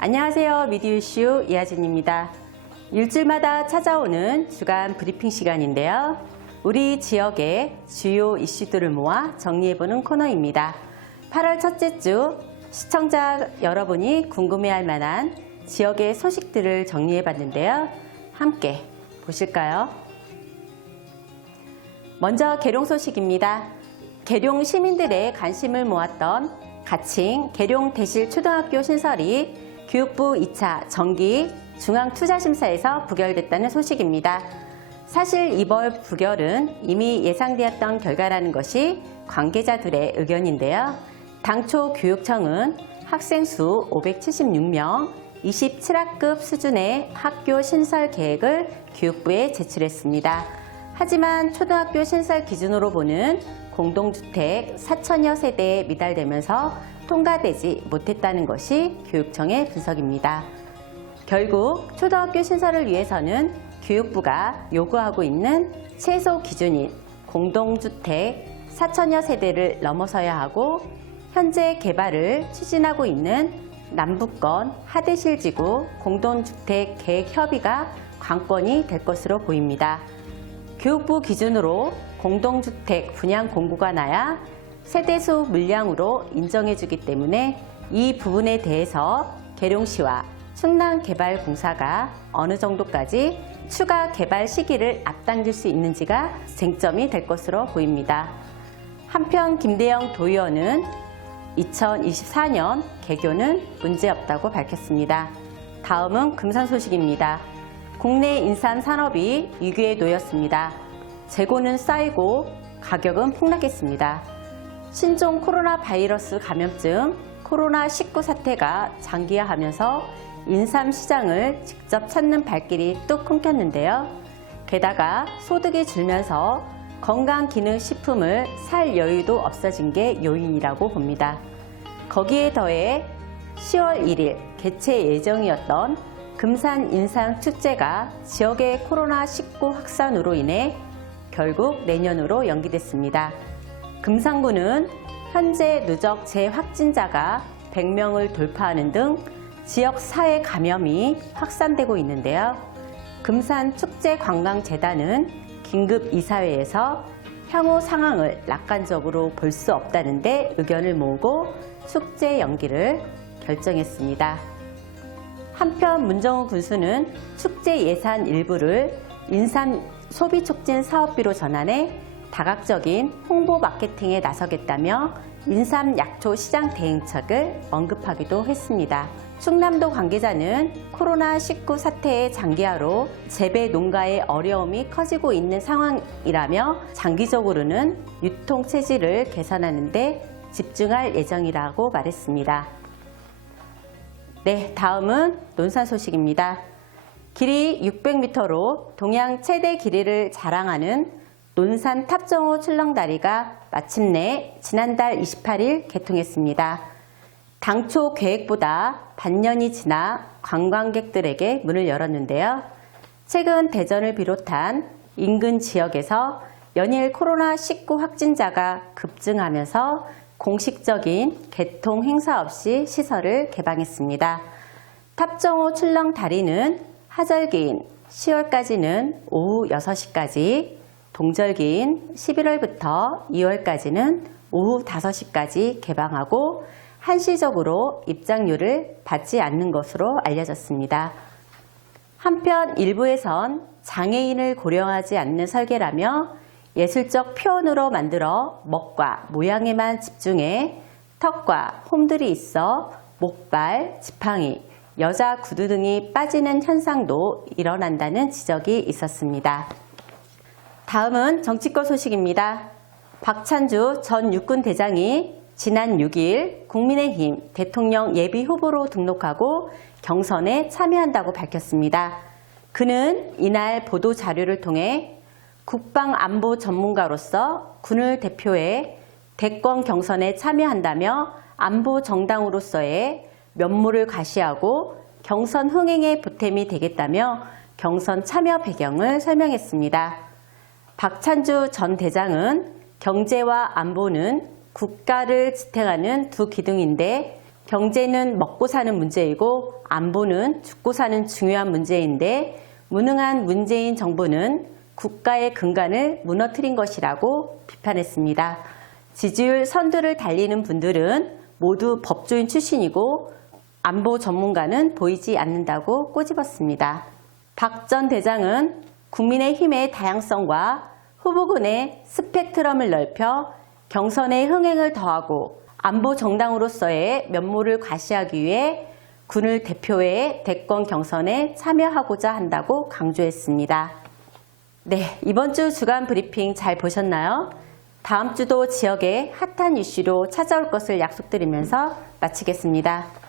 안녕하세요. 미디어 이슈 이하진입니다. 일주일마다 찾아오는 주간 브리핑 시간인데요. 우리 지역의 주요 이슈들을 모아 정리해보는 코너입니다. 8월 첫째 주 시청자 여러분이 궁금해할 만한 지역의 소식들을 정리해봤는데요. 함께 보실까요? 먼저 계룡 소식입니다. 계룡 시민들의 관심을 모았던 가칭 계룡 대실초등학교 신설이 교육부 2차 정기 중앙투자심사에서 부결됐다는 소식입니다. 사실 이번 부결은 이미 예상되었던 결과라는 것이 관계자들의 의견인데요. 당초 교육청은 학생 수 576명, 27학급 수준의 학교 신설 계획을 교육부에 제출했습니다. 하지만 초등학교 신설 기준으로 보는 공동주택 4천여 세대에 미달되면서 통과되지 못했다는 것이 교육청의 분석입니다. 결국 초등학교 신설을 위해서는 교육부가 요구하고 있는 최소 기준인 공동주택 4천여 세대를 넘어서야 하고 현재 개발을 추진하고 있는 남부권 하대실지구 공동주택 계획 협의가 관건이 될 것으로 보입니다. 교육부 기준으로 공동주택 분양 공고가 나야 세대수 물량으로 인정해주기 때문에 이 부분에 대해서 계룡시와 충남개발공사가 어느 정도까지 추가 개발 시기를 앞당길 수 있는지가 쟁점이 될 것으로 보입니다. 한편 김대영 도의원은 2024년 개교는 문제없다고 밝혔습니다. 다음은 금산 소식입니다. 국내 인삼 산업이 위기에 놓였습니다. 재고는 쌓이고 가격은 폭락했습니다. 신종 코로나 바이러스 감염증 코로나19 사태가 장기화하면서 인삼 시장을 직접 찾는 발길이 뚝 끊겼는데요. 게다가 소득이 줄면서 건강기능식품을 살 여유도 없어진 게 요인이라고 봅니다. 거기에 더해 10월 1일 개최 예정이었던 금산 인삼 축제가 지역의 코로나19 확산으로 인해 결국 내년으로 연기됐습니다. 금산구는 현재 누적 재확진자가 100명을 돌파하는 등 지역 사회 감염이 확산되고 있는데요. 금산축제관광재단은 긴급 이사회에서 향후 상황을 낙관적으로 볼 수 없다는데 의견을 모으고 축제 연기를 결정했습니다. 한편 문정우 군수는 축제 예산 일부를 인삼 소비촉진 사업비로 전환해 다각적인 홍보 마케팅에 나서겠다며 인삼 약초 시장 대응책을 언급하기도 했습니다. 충남도 관계자는 코로나19 사태의 장기화로 재배 농가의 어려움이 커지고 있는 상황이라며 장기적으로는 유통 체질을 개선하는 데 집중할 예정이라고 말했습니다. 네, 다음은 논산 소식입니다. 길이 600m로 동양 최대 길이를 자랑하는 논산 탑정호 출렁다리가 마침내 지난달 28일 개통했습니다. 당초 계획보다 반년이 지나 관광객들에게 문을 열었는데요. 최근 대전을 비롯한 인근 지역에서 연일 코로나19 확진자가 급증하면서 공식적인 개통 행사 없이 시설을 개방했습니다. 탑정호 출렁다리는 하절기인 10월까지는 오후 6시까지, 동절기인 11월부터 2월까지는 오후 5시까지 개방하고 한시적으로 입장료를 받지 않는 것으로 알려졌습니다. 한편 일부에선 장애인을 고려하지 않는 설계라며 예술적 표현으로 만들어 먹과 모양에만 집중해 턱과 홈들이 있어 목발, 지팡이, 여자 구두 등이 빠지는 현상도 일어난다는 지적이 있었습니다. 다음은 정치권 소식입니다. 박찬주 전 육군 대장이 지난 6일 국민의힘 대통령 예비 후보로 등록하고 경선에 참여한다고 밝혔습니다. 그는 이날 보도 자료를 통해 국방안보 전문가로서 군을 대표해 대권 경선에 참여한다며 안보 정당으로서의 면모를 과시하고 경선 흥행에 보탬이 되겠다며 경선 참여 배경을 설명했습니다. 박찬주 전 대장은 경제와 안보는 국가를 지탱하는 두 기둥인데 경제는 먹고 사는 문제이고 안보는 죽고 사는 중요한 문제인데 무능한 문재인 정부는 국가의 근간을 무너뜨린 것이라고 비판했습니다. 지지율 선두를 달리는 분들은 모두 법조인 출신이고 안보 전문가는 보이지 않는다고 꼬집었습니다. 박 전 대장은 국민의힘의 다양성과 후보군의 스펙트럼을 넓혀 경선의 흥행을 더하고 안보 정당으로서의 면모를 과시하기 위해 군을 대표해 대권 경선에 참여하고자 한다고 강조했습니다. 네, 이번 주 주간 브리핑 잘 보셨나요? 다음 주도 지역의 핫한 이슈로 찾아올 것을 약속드리면서 마치겠습니다.